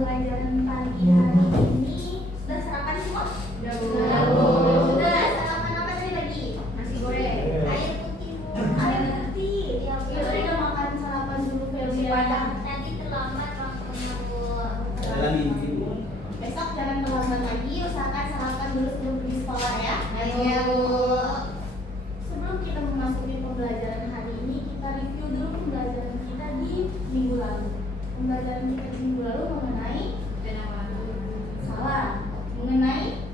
pembelajaran pagi hari ini sudah sarapan semua? Sudah sarapan apa tadi lagi? Nasi goreng. Air putih. Air putih. Ya, udah makan sarapan dulu Febria. Tadi terlambat waktunya Bu. Besok jangan terlambat lagi, usahakan sarapan dulu sebelum pergi sekolah ya. Iya, Bu. Sebelum kita memasuki pembelajaran hari ini, kita review dulu pembelajaran kita di minggu lalu. Pembelajaran kita di minggu lalu mengenai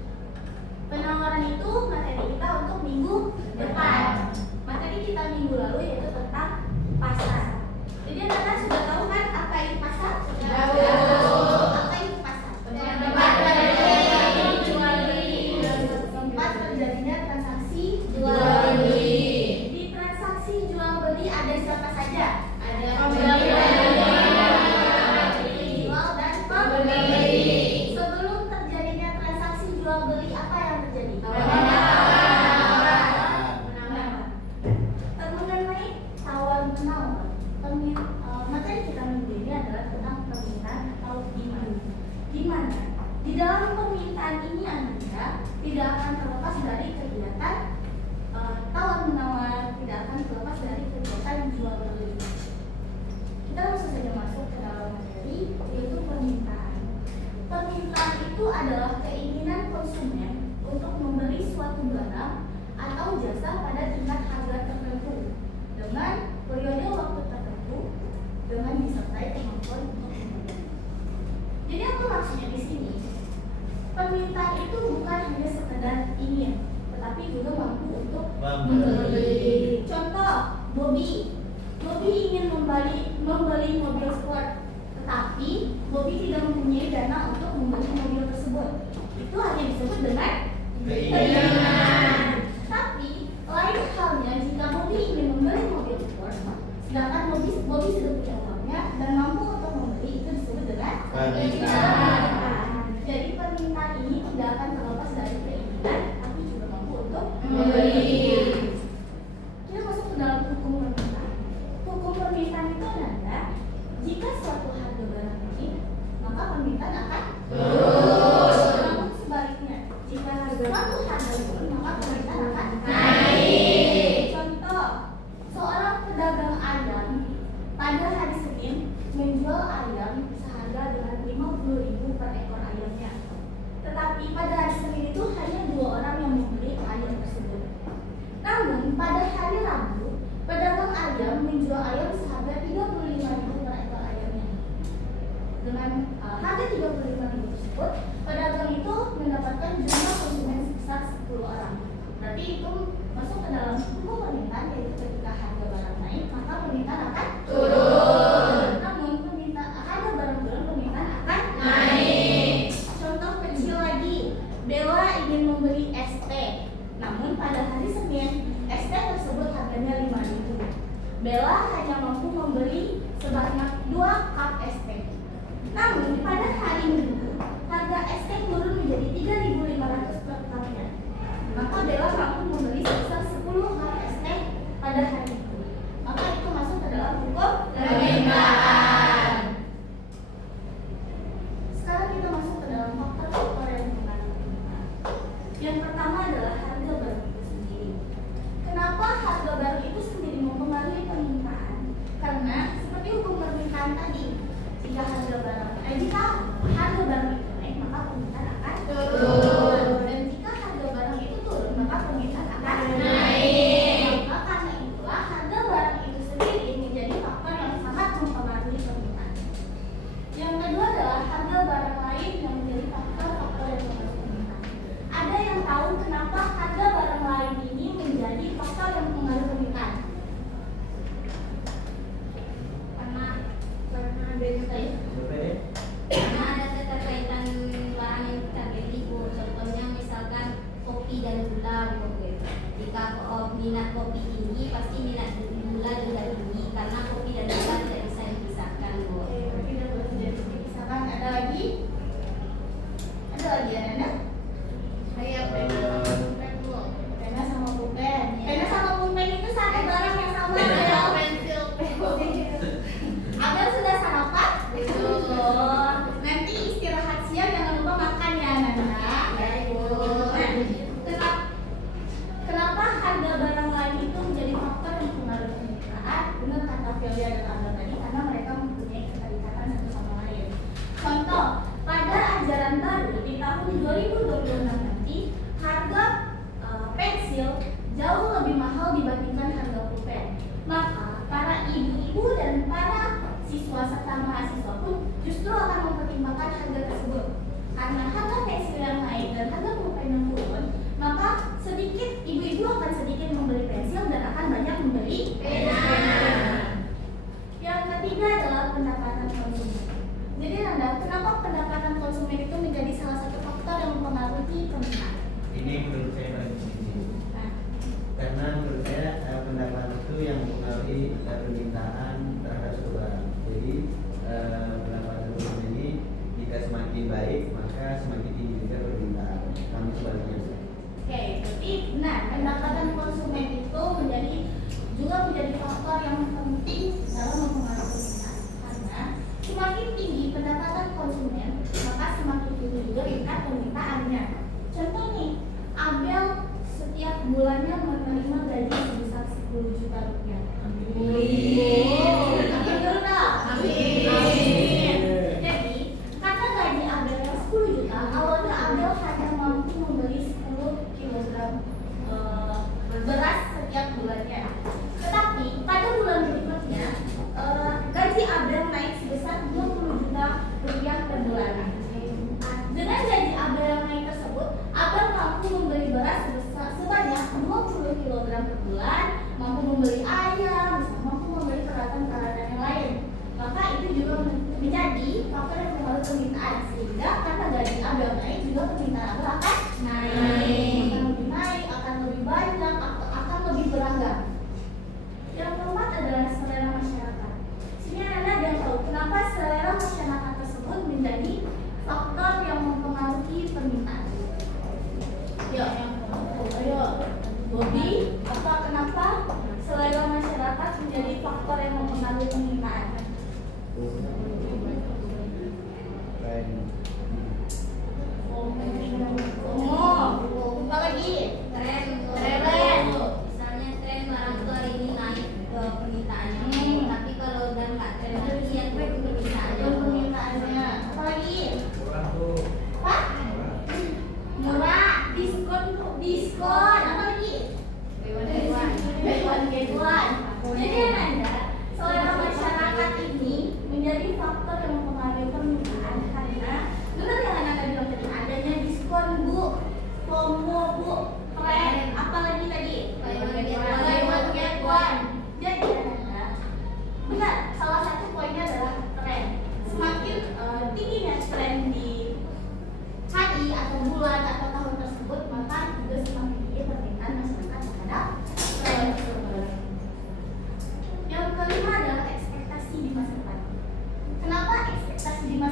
penawaran itu materi kita untuk minggu depan. Materi kita minggu lalu yaitu tentang pasar. Jadi anak-anak sudah tahu kan apa itu pasar? Tahu. Apa itu pasar? Tempat jual beli. Tempat terjadinya transaksi jual beli. Di transaksi jual beli ada siapa saja? Ada Pembeli, jual dan pembeli. Sebelum terjadinya transaksi jual beli, apa yang terjadi? Mengenai tawar menawar. Materi kita minggu ini adalah tentang permintaan atau demand. Di mana di dalam permintaan ini Anda tidak akan terlepas dari kegiatan tawar menawar, tidak akan terlepas dari kegiatan jual beli. Kita langsung saja masuk ke dalam materi, yaitu permintaan. Permintaan itu adalah keinginan konsumen untuk membeli suatu barang atau jasa pada tingkat harga tertentu dengan periode waktu tertentu dengan disertai kemampuan untuk membeli. Jadi apa maksudnya di sini? Permintaan itu bukan hanya sekedar ingin, tetapi juga mampu untuk membeli. Contoh, Bobby ingin membeli mobil sport, tetapi Bobby tidak mempunyai dana untuk membeli mobil tersebut. Itu hanya disebut dengan keinginan. Tapi lain halnya jika Bobby ingin membeli mobil sport, sedangkan Bobby sudah punya uangnya dan mampu untuk membeli, itu disebut dengan keinginan. Jadi permintaan ini tidak akan terlepas dari keinginan, tapi juga mampu untuk membeli. Kita masuk ke dalam hukum permintaan. Hukum permintaan itu adalah jika suatu harga barang naik, maka permintaan akan turun. Namun sebaliknya, jika suatu harga turun, maka permintaan akan naik. Contoh, seorang pedagang ayam pada hari Senin menjual ayam seharga dengan 50.000 per ekor ayamnya. Tetapi pada hari Senin itu hanya 2 orang yang membeli ayam tersebut. Namun pada hari Rabu, pedagang ayam menjual ayam seharga 35.000 per ekor ayamnya. Dengan harga 35.000 tersebut, pedagang itu mendapatkan jumlah konsumen sebesar 10 orang. Berarti itu masuk ke dalam hukum permintaan, yaitu ketika harga barang naik, maka permintaan akan turun. Namun harga barang turun, permintaan akan naik. Contoh kecil lagi, Bella ingin membeli es teh. Namun pada hari Senin, es teh tersebut harganya 5.000. Bella hanya mampu membeli sebanyak 2 cup es teh. Namun pada hari Minggu, harga es teh turun menjadi 3.500 per cupnya. Maka Bella mampu membeli sebesar 10 cup es teh pada hari itu. Maka itu masuk ke dalam hukum permintaan. Sekarang kita masuk ke dalam faktor-faktor yang mempengaruhi permintaan. Yang pertama adalah harga barang itu sendiri. Kenapa harga barang itu sendiri mempengaruhi permintaan? Karena seperti hukum permintaan tadi, jika harga barang itu naik, maka permintaan akan turun. Dan jika harga barang itu turun, maka permintaan akan naik. Maka karena itulah harga barang itu sendiri menjadi faktor yang sangat mempengaruhi permintaan. Yang kedua adalah harga barang lain yang menjadi faktor-faktor yang mempengaruhi permintaan. Ada yang tahu kenapa harga barang lain ini menjadi faktor yang mempengaruhi permintaan? Karena ada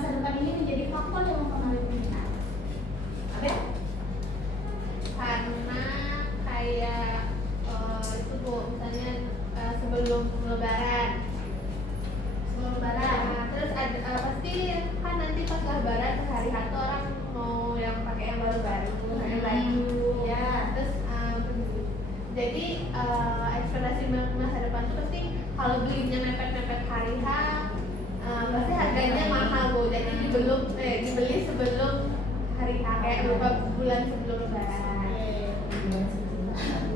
masa depan ini menjadi faktor yang mempengaruhi permintaan? Abel? Karena kayak itu Bu, misalnya sebelum lebaran. Nah, terus ada pasti kan nanti pas lebaran hari H tuh orang mau yang pakai yang baru-baru, yang baju. Ya, terus jadi ekspektasi masa depan tuh pasti kalau belinya mepet-mepet hari H pasti harganya mahal Bu. Jadi dibeli sebelum hari H, kayak beberapa bulan sebelum lebaran.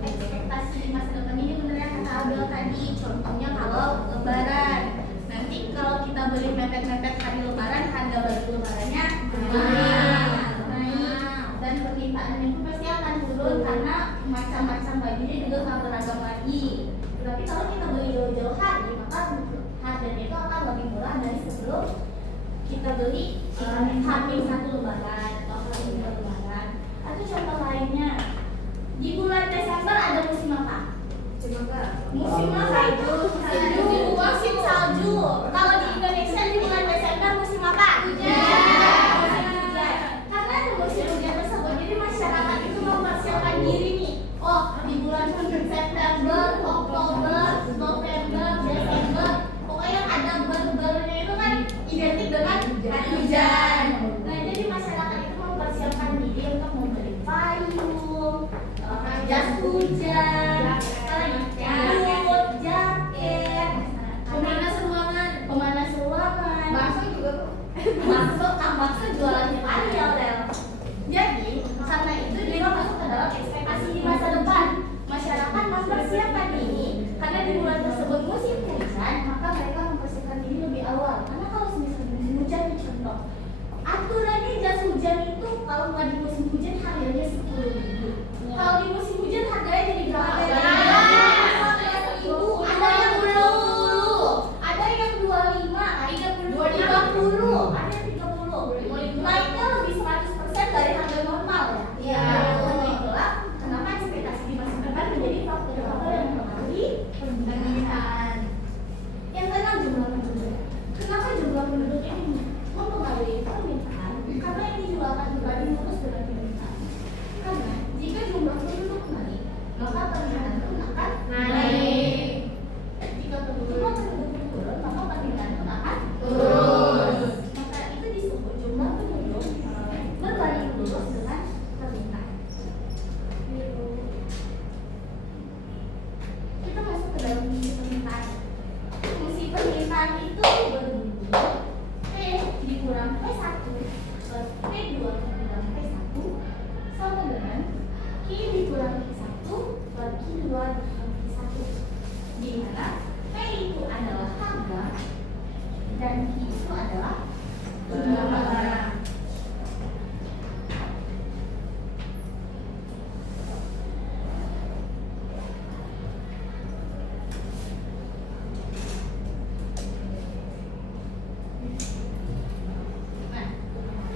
Ekspektasi di masa depan ini bener ya kata Abel tadi. Contohnya kalau lebaran, nanti kalau kita beli mepet-mepet hari lebaran, harga baju lebarannya naik, dan permintaannya itu pasti akan turun karena macam-macam bajunya juga nggak beragam lagi. Tapi kalau kita beli jauh-jauh hari, maka harganya itu akan lebih murah dari sebelum kita beli H-1 lebaran atau H-2 lebaran. Atau contoh lainnya, di bulan Desember ada musim apa? Musim apa itu? Salju. Musim salju. Kalau di Indonesia di bulan Desember musim apa? Hujan. Musim hujan. Karena ada musim hujan tersebut, jadi masyarakat itu mempersiapkan diri nih. Oh, di bulan September, Oktober, November, Desember, pokoknya ada ber-bernya itu kan identik dengan hujan. Nah, jadi masyarakat itu mempersiapkan diri untuk membeli payung, jas hujan, jaket, pemanas ruangan, bakso juga tuh. Bakso jualannya lagi ya, Rel. Jadi karena itu juga masuk ke dalam ekspektasi di masa depan. Masyarakat mempersiapkan diri karena di bulan tersebut musim hujan, maka mereka mempersiapkan diri lebih awal. Karena kalau misalnya musim hujan, contoh aturannya jas hujan itu kalau nggak di musim hujan harganya 10.000. Kalau di musim hujan harganya jadi berapa? Ada yang 20, ada yang 25, ada yang 30, ada yang 30. Naiknya lebih 100% dari harga normal ya. Karena itulah kenapa ekspektasi di masa depan menjadi faktor-faktor yang mempengaruhi permintaan. Yang keenam, jumlah penduduk. Kenapa jumlah penduduk ini mempengaruhi permintaan? Karena ini juga akan berbanding lurus dengan permintaan. Karena jika jumlah penduduk naik, maka permintaan pun akan naik. Jika jumlah penduduk turun, maka permintaan pun akan turun. Maka itu disebut jumlah penduduk berbanding lurus dengan permintaan. Kita masuk ke dalam fungsi permintaan. Fungsi permintaan itu berbunyi P dikurang P1 per P2 dikurang P1 sama dengan Q dikurang Q1 per Q2 dikurang Q1, di mana P itu adalah harga dan Q itu adalah jumlah barang.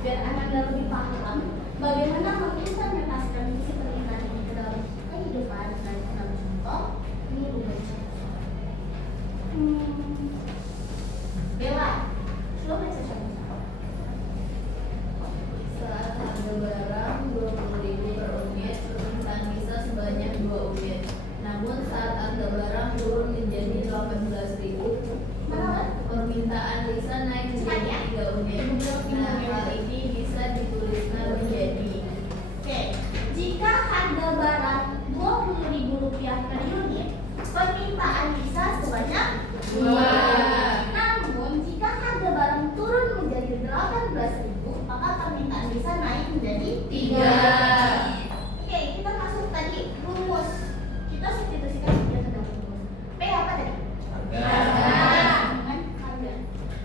Biar Anda lebih paham bagaimana mengimplementasikan fungsi permintaan ini ke dalam kehidupan dan ke dalam contoh, ini beberapa Bella, coba baca contoh. Saat harga barang 20.000 per unit, permintaan bisa sebanyak 2 unit. Namun saat harga barang turun menjadi 18.000, permintaan bisa naik menjadi 3 unit. Nah, hal ini bisa dituliskan menjadi Jika harga barang Rp20.000 per unit, permintaan bisa sebanyak 2. Namun jika harga barang turun menjadi 18.000, maka permintaan bisa naik menjadi 3. Oke, kita masuk tadi rumus. Kita substitusikan saja ke dalam rumus. P apa tadi? Harga.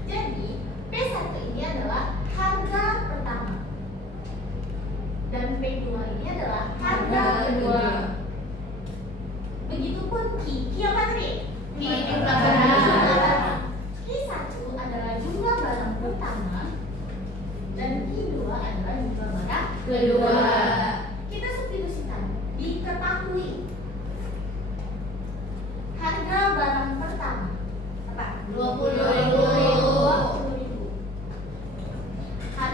Jadi P1 ini adalah harga pertama dan P2 ini adalah harga kedua. Begitupun Q apa tadi? Jumlah barang. Q1 adalah jumlah barang pertama dan Q2 adalah jumlah barang Kedua. Kita substitusikan. Diketahui harga barang pertama apa? 20.000.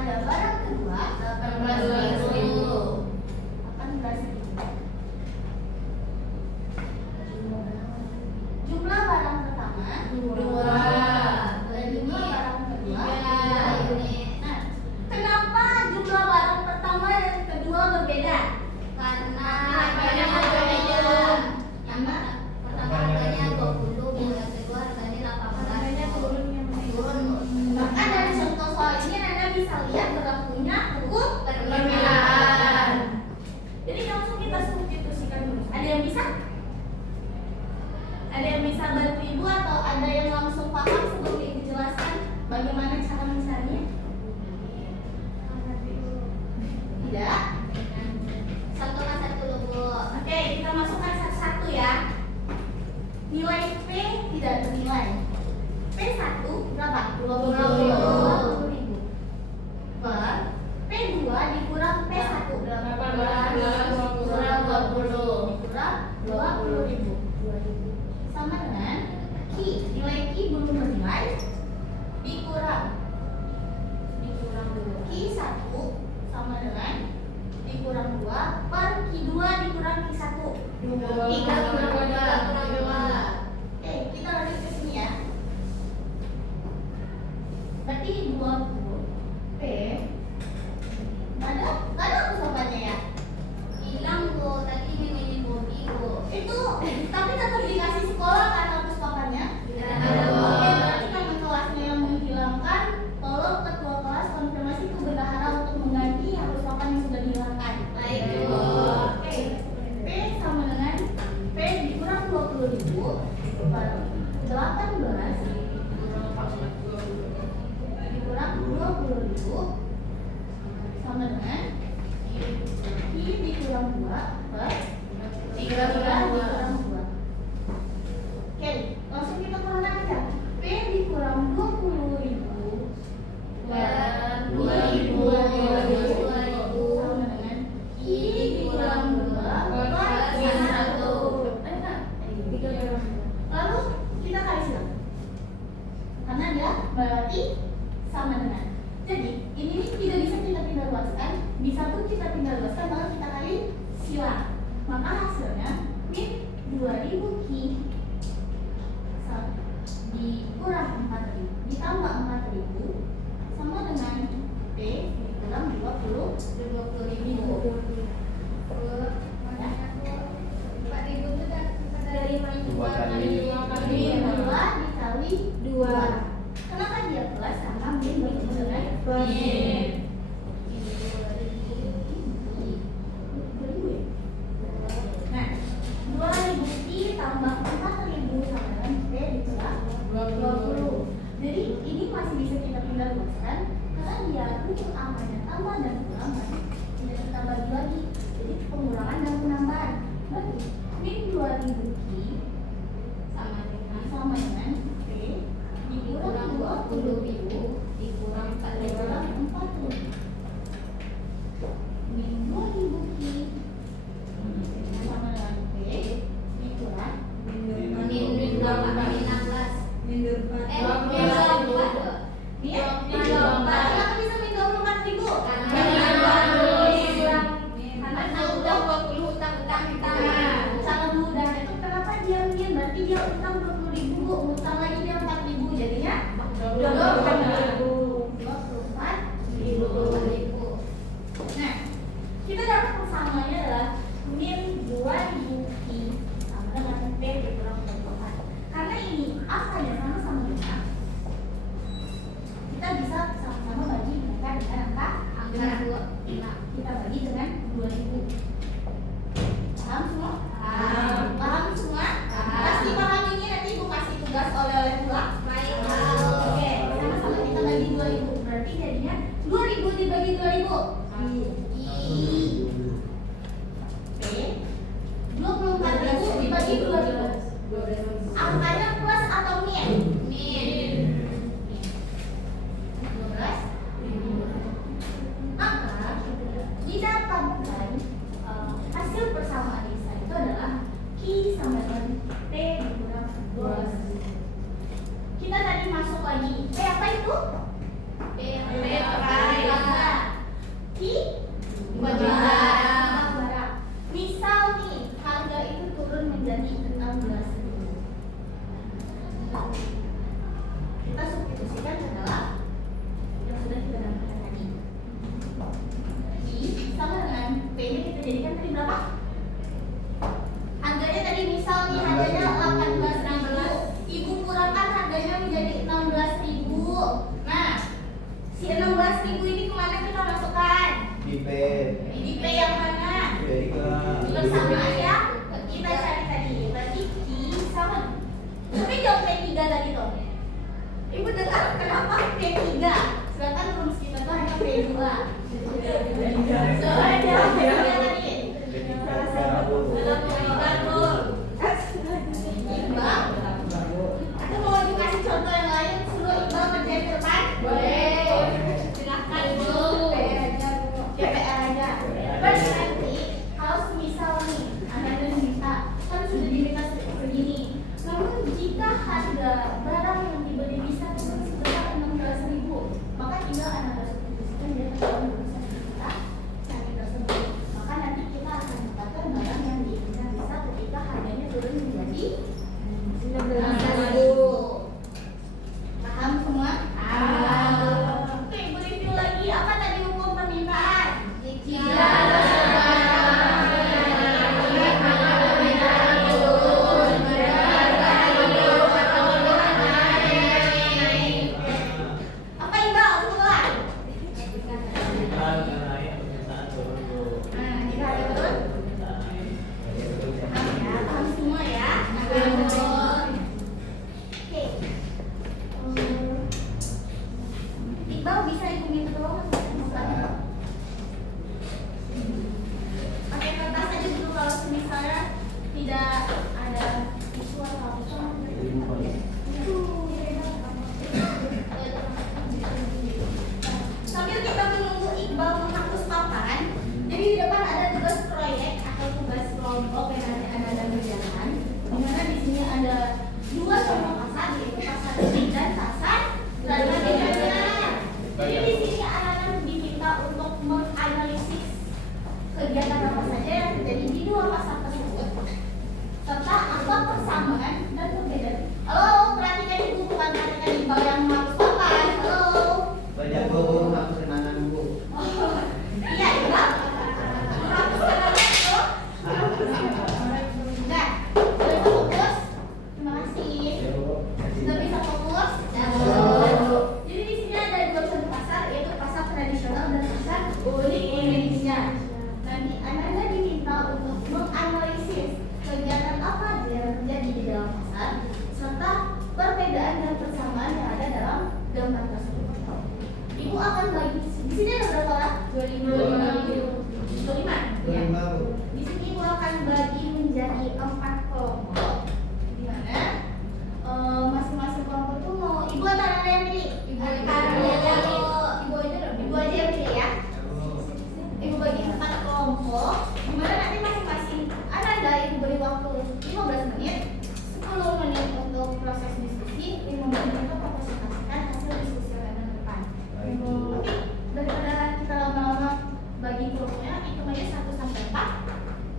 pada barang kedua 18.000. 18.000. Jumlah barang pertama 2. dan jumlah barang kedua 3 unit. Nah, kenapa jumlah barang pertama dan kedua berbeda? Karena Harganya harganya Karena pertama harganya 20, yang kedua harganya 18. Turun. Maka dari contoh soal ini Anda bisa lihat berlakunya hukum Permintaan. Jadi langsung kita substitusikan dulu. Ada yang bisa? Ada yang bisa bantu ibu atau ada yang langsung paham sebelum ibu jelaskan bagaimana cara mencarinya? Tidak? Satu dulu, Bu. Oke, kita masukkan satu-satu ya. Nilai P tidak ternilai. P1 berapa? 20.000 per P2 dikurang P1 kurang 20. dikurang 20.000 sama dengan Q. Nilai Q belum ternilai dikurang Q1 sama dengan dikurang 2 per Q2 dikurang Q1 Tiga kurang 2. Oke, kita lanjut ke sini ya. Berarti 20 P nggak ada usapannya ya. Hilang, Bu. Tadi ngemainin Bobby, Bu. Itu tapi tetap dikasih sekolah kan hapus papannya. Tidak ada, Bu. Oke, berarti teman kelasnya yang menghilangkan, tolong ketua kelas konfirmasi ke bendahara untuk mengganti hapus papan yang sudah dihilangkan. Baik, Bu. Oke, P sama dengan P dikurang 20.000 per 18 dikurang 20.000 sama dengan I dikurang 2 per 13 dikurang 2. Oke, langsung kita kurangkan aja. P dikurang 20.000 per 2.000 sama dengan I dikurang 2 per 1. Lalu kita kali silang. Karena dia berarti sama dengan. Jadi ini tidak bisa kita pindah luaskan, bisa pun kita pindah luaskan baru kita kali silang. Maka hasilnya min 2000 Ki dikurang 4000 ditambah 4000 sama dengan P dikurang 20.000. Min 2 dikali 2. Kenapa dia plus? Karena min bertemu dengan min. Nah, 2000 Ki tambah 4000 sama dengan P dikurang 20. Jadi ini masih bisa kita pindah luaskan karena dia rumput amannya tambah dan kurang masih tidak kita bagi lagi. Jadi pengurangan dan penambahan. Berarti min 2000 Ki sama dengan P dikurang 20.000 dikurang 40. dikurang 40. Min 2000 Ki sama dengan P dikurang Min 16. Iya, min 24. Kenapa bisa min 24.000? Karena udah 20 utang-utang kita. cara mudah itu kenapa dia min? Berarti dia utang 20.000 Bu, utang lagi dia 4.000 jadinya 24.000. Nah, kita dapat persamanya adalah min 2.000 Ki sama dengan P dikurang 24. Karena ini asalnya sama-sama dengan kita bisa sama-sama bagi mereka dengan angka 2. Kita bagi dengan 2.000. Paham semua? Paham semua? Pasti paham ini, nanti ibu kasih tugas oleh-oleh pulang. Oke, sama-sama kita bagi 2.000. Berarti jadinya 2.000 dibagi 2.000. Oke. 24.000 dibagi 2.000. Angkanya plus atau min? 12. Maka didapatkan hasil persamaan bisa itu adalah Ki sama dengan P dikurang 12. Kita tadi masuk lagi. P apa itu? P Di P yang mana? Bersama ya. Kita cari tadi. Berarti Q sama. Tapi jawab P3 tadi tuh. Ibu dengar kenapa P3? Sedangkan rumus kita tuh hanya P2. Soalnya tadi. Iqbal. Aku mau dikasih contoh yang lain. Suruh Iqbal kerjain di depan. Boleh. Silahkan Bu. KPR aja. Berarti nanti kalau semisal nih Anda minta kan sudah diminta segini. Namun jika harga barang yang dibeli bisa sebesar 16.000, maka tinggal Anda harus putuskan dia akan berusaha kita saat tersebut. Maka nanti kita akan mendapatkan barang yang diinginkan bisa ketika harganya turun menjadi 16.000. Paham semua? Oke, Ibu review lagi. Apa tadi hukum permintaan? Jika apa Iqbal? Sekolah. Nah, jika ada turun. Paham ya? Paham semua ya? Oke. Iqbal bisa Ibu minta tolong pakai kertas aja dulu kalau misalnya tidak ada isu atau apa. Sambil kita menunggu Iqbal menghapus papan, jadi di depan ada tugas proyek atau tugas kelompok yang nanti ada berjalan. Di mana di sini ada dua contoh pasar, yaitu pasar ini dan pasar tradisional. Jadi di sini anak-anak diminta untuk menganalisis kegiatan apa saja yang terjadi di dua pasar tersebut, serta apa persamaan dan perbedaan. Halo, perhatikan Ibu, bukan perhatikan Iqbal yang menghapus papan. Halo. Banyak guru aku kenangan Bu. Iya, Iqbal. Menghapus kenangan itu. Nah, sudah bisa fokus? Terima kasih. Sudah bisa fokus? Jadi di sini ada dua contoh pasar, yaitu pasar tradisional dan pasar unik Indonesia. Nanti Anda diminta untuk menganalisis kegiatan apa aja yang terjadi di dalam pasar, serta perbedaan dan persamaan yang ada dalam gambar tersebut. Ibu akan bagi di sini ada berapa orang? 25. Ya. Di sini Ibu akan bagi menjadi 4 kelompok. Di mana masing-masing kelompok itu mau Ibu atau anak yang pilih? Ibu aja yang pilih ya. Ibu bagi 4 kelompok. Di mana nanti masing-masing Anda Ibu beri waktu 15 menit, 10 menit untuk proses diskusi, 5 menit untuk mempresentasikan hasil diskusi yang ada di depan. Oke, daripada kita lama-lama bagi kelompoknya, hitung aja 1 sampai 4,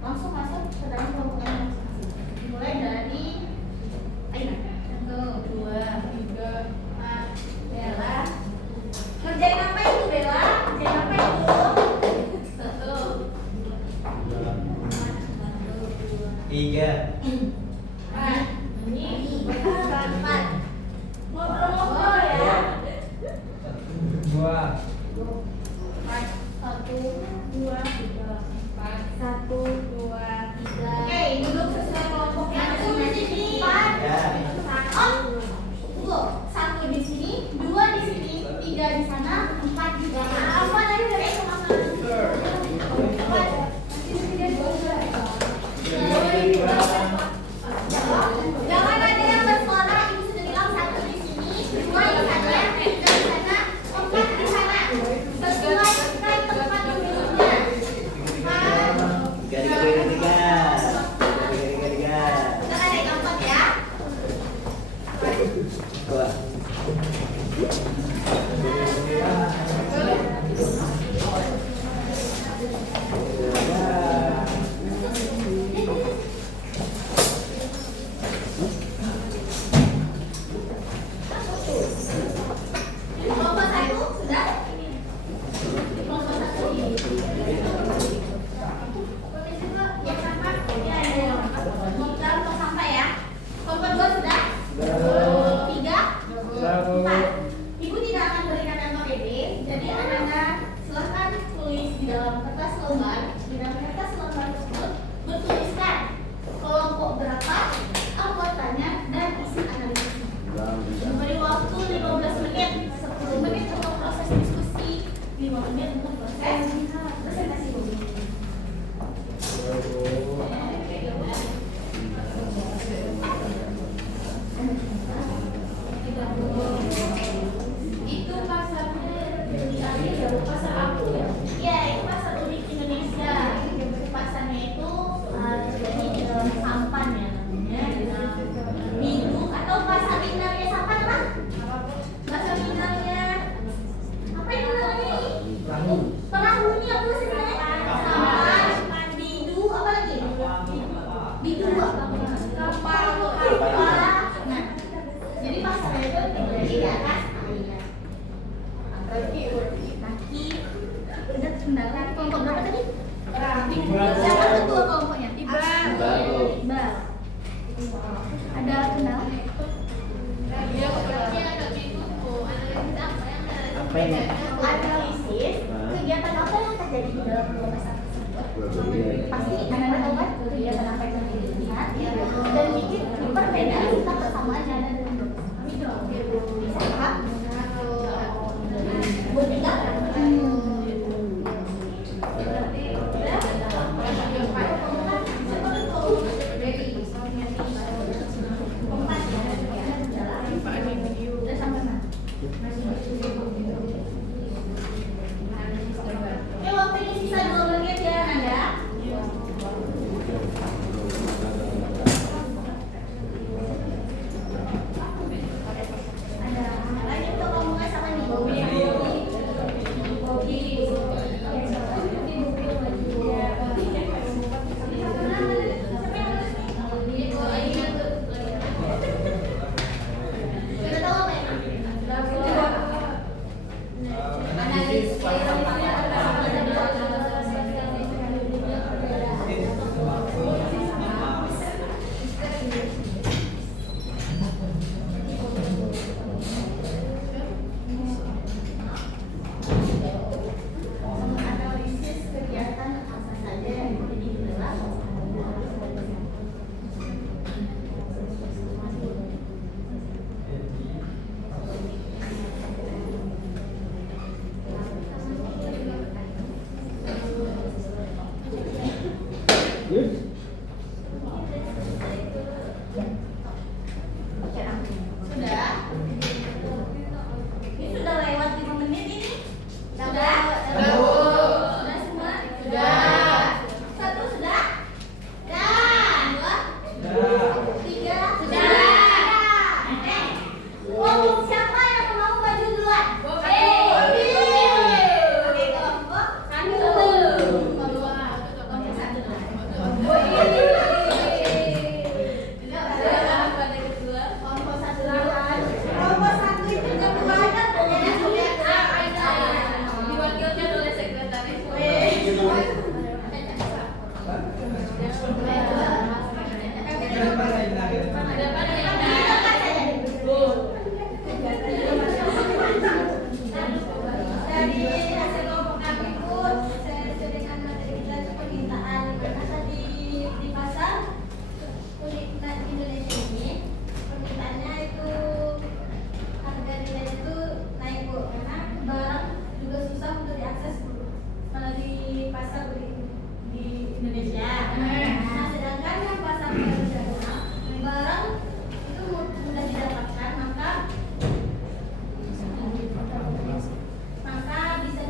langsung masuk ke dalam kelompoknya masing-masing. Dimulai dari Aina. 1, 2, 3, 4. Bella. Ngerjain apa itu Bella? Ngerjain apa itu? 1, 3. Nah, ini 4. Ngobrol-ngobrol ya. 2. 1, 2, 3, 4. 1, 2, 3. Oke, duduk sesuai kelompoknya. 1 di sini. 4. Ya. Oh, tunggu. 1 di sini, 2 di sini, 3 di sana, 4 juga. Apa tadi dari sama-sama? 4. Jangan ada yang bersuara. Ibu sudah bilang 1 di sini, 2 di sana, 3 di sana, 4 di sana. Sesuai dengan tempat duduknya. 4, 3, 5 menit untuk proses presentasi Bu. Itu pasarnya pilihannya baru pasar aku ya. Iya, itu pasar unik Indonesia. Pasarnya itu jadi di dalam sampan ya namanya. Biduk atau pasar Minangnya sampan apa? Pasar Minangnya apa itu namanya ini? Perahu ini apa sih namanya? Sampan, bidu, apa lagi? Bidu apa? Kapal. Nah, jadi pasarnya itu tinggal di atas air. Kaki. Ingat undangan kelompok berapa tadi? Siapa ketua kelompoknya? Iqbal. Ada kenal? Dia kebetulannya ada itu tuh analisis apa yang Apa ini? Analisis kegiatan apa yang terjadi di dalam kelompok tersebut. Pasti Anda tahu kan kegiatan apa yang dilihat dan bikin perbedaan serta persamaannya dan bisa paham? Buat tiga Oke, waktunya sisa 2 menit ya Nanda. Lanjut ke ngomongnya sama nih Bobi. Kita tahu apa ya? Analisis Menganalisis kegiatan apa saja yang terjadi di dalam Sudah? Ini sudah lewat 5 menit ini? Sudah? Sudah semua? Sudah. 1 sudah? Sudah. 2? 3? Sudah. Kelompok siapa yang mau maju duluan? Bobi. Oke, kelompok 1. Kelompok 1 duluan. Kelompok 1 duluan. Kelompok 1 itu ketuanya Diwakilkan oleh sekretaris. Dari hasil kelompok kami pun saya sediakan materi kita itu permintaan karena tadi di pasar kulit Indonesia ini permintaannya itu harga nilainya itu naik Bu karena barang juga susah untuk diakses Bu melalui pasar di Indonesia. Nah sedangkan yang pasar tradisional barang itu mudah didapatkan maka bisa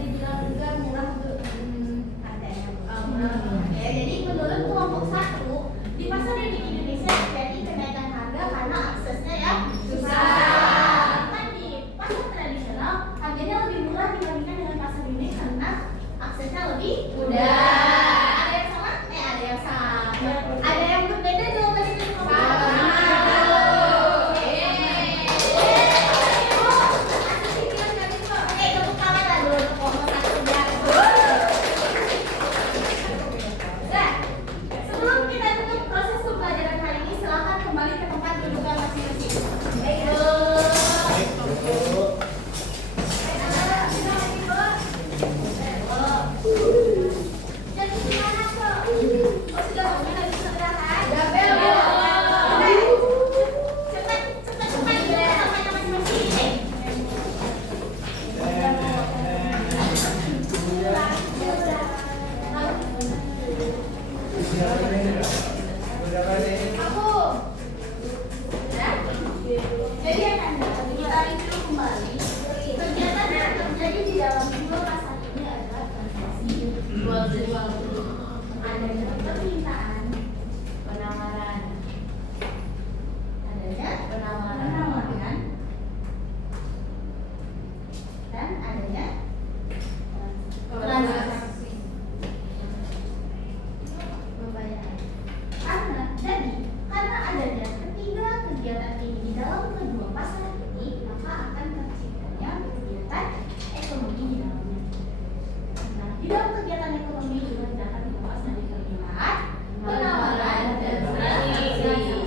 dalam kegiatan ekonomi juga tidak akan dilepas dari kalimat penawaran dan transaksi.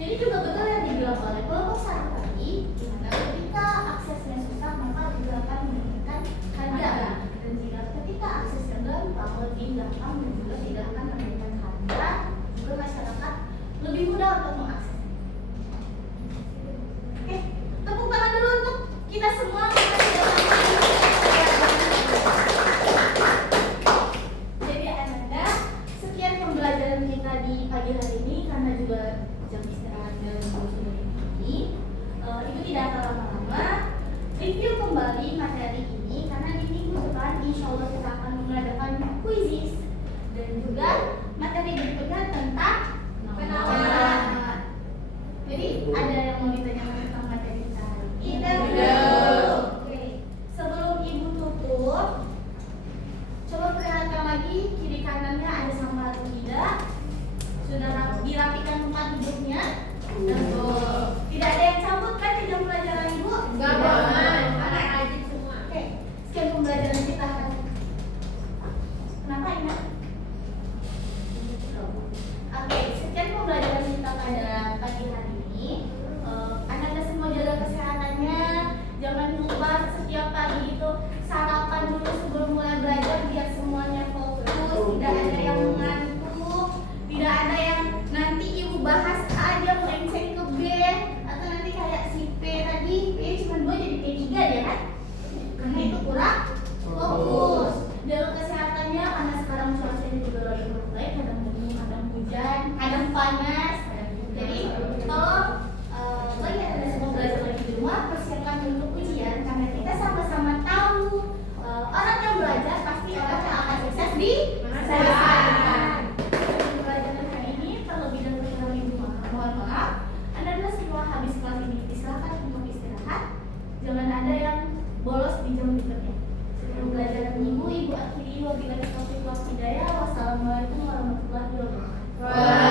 Jadi juga betul yang dibilang oleh kelompok satu tadi, dimana ketika aksesnya susah maka juga akan meningkatkan harga, dan jika ketika aksesnya gampang lebih gampang dan juga tidak akan meningkatkan harga, juga masyarakat lebih mudah untuk mengakses. Oke, tepuk tangan dulu untuk kita semua. Jadi Ananda, sekian pembelajaran kita di pagi hari ini karena juga jam istirahatnya sudah ini. Ibu tidak akan lama-lama review kembali materi ini karena di minggu depan insya Allah kita akan mengadakan quizzes dan juga materi berikutnya tentang penawaran. Jadi ada yang mau ditanyakan tentang materi kita hari ini? Tidak. Oke. Sebelum ibu tutup, coba perhatikan lagi kiri kanannya ada sampah atau tidak. Sudah dirapikan tempat duduknya. Tidak ada yang cabut kan di jam pelajaran ibu? Enggak, aman. Anak rajin semua. Oke. Sekian pembelajaran kita hari ini. Kenapa ingat? Oke, sekian pembelajaran kita pada pagi hari ini. Anda semua jaga kesehatannya. Jangan lupa setiap pagi itu sarapan dulu sebelum mulai belajar biar semuanya fokus. Tidak ada yang ngantuk, tidak ada yang nanti ibu bahas A aja melenceng ke B, atau nanti kayak si P tadi P cuma 2 jadi P3 ya kan? Karena itu kurang fokus. Jaga kesehatannya karena sekarang cuacanya juga lagi berbaik, kadang mendung, kadang hujan, kadang panas. Jadi tolong lagi ada semua belajar lagi di rumah, persiapkan untuk ujian karena kita sama-sama tahu orang yang belajar pasti orang yang akan sukses di masa depan. Pembelajaran hari ini terlebih dan terlebih mohon maaf. Anda setelah habis kelas ini silakan untuk istirahat. Jangan ada yang bolos di jam berikutnya. Sebelum pelajaran ibu akhiri wabillahi taufiq wal hidayah. Wassalamualaikum warahmatullahi wabarakatuh.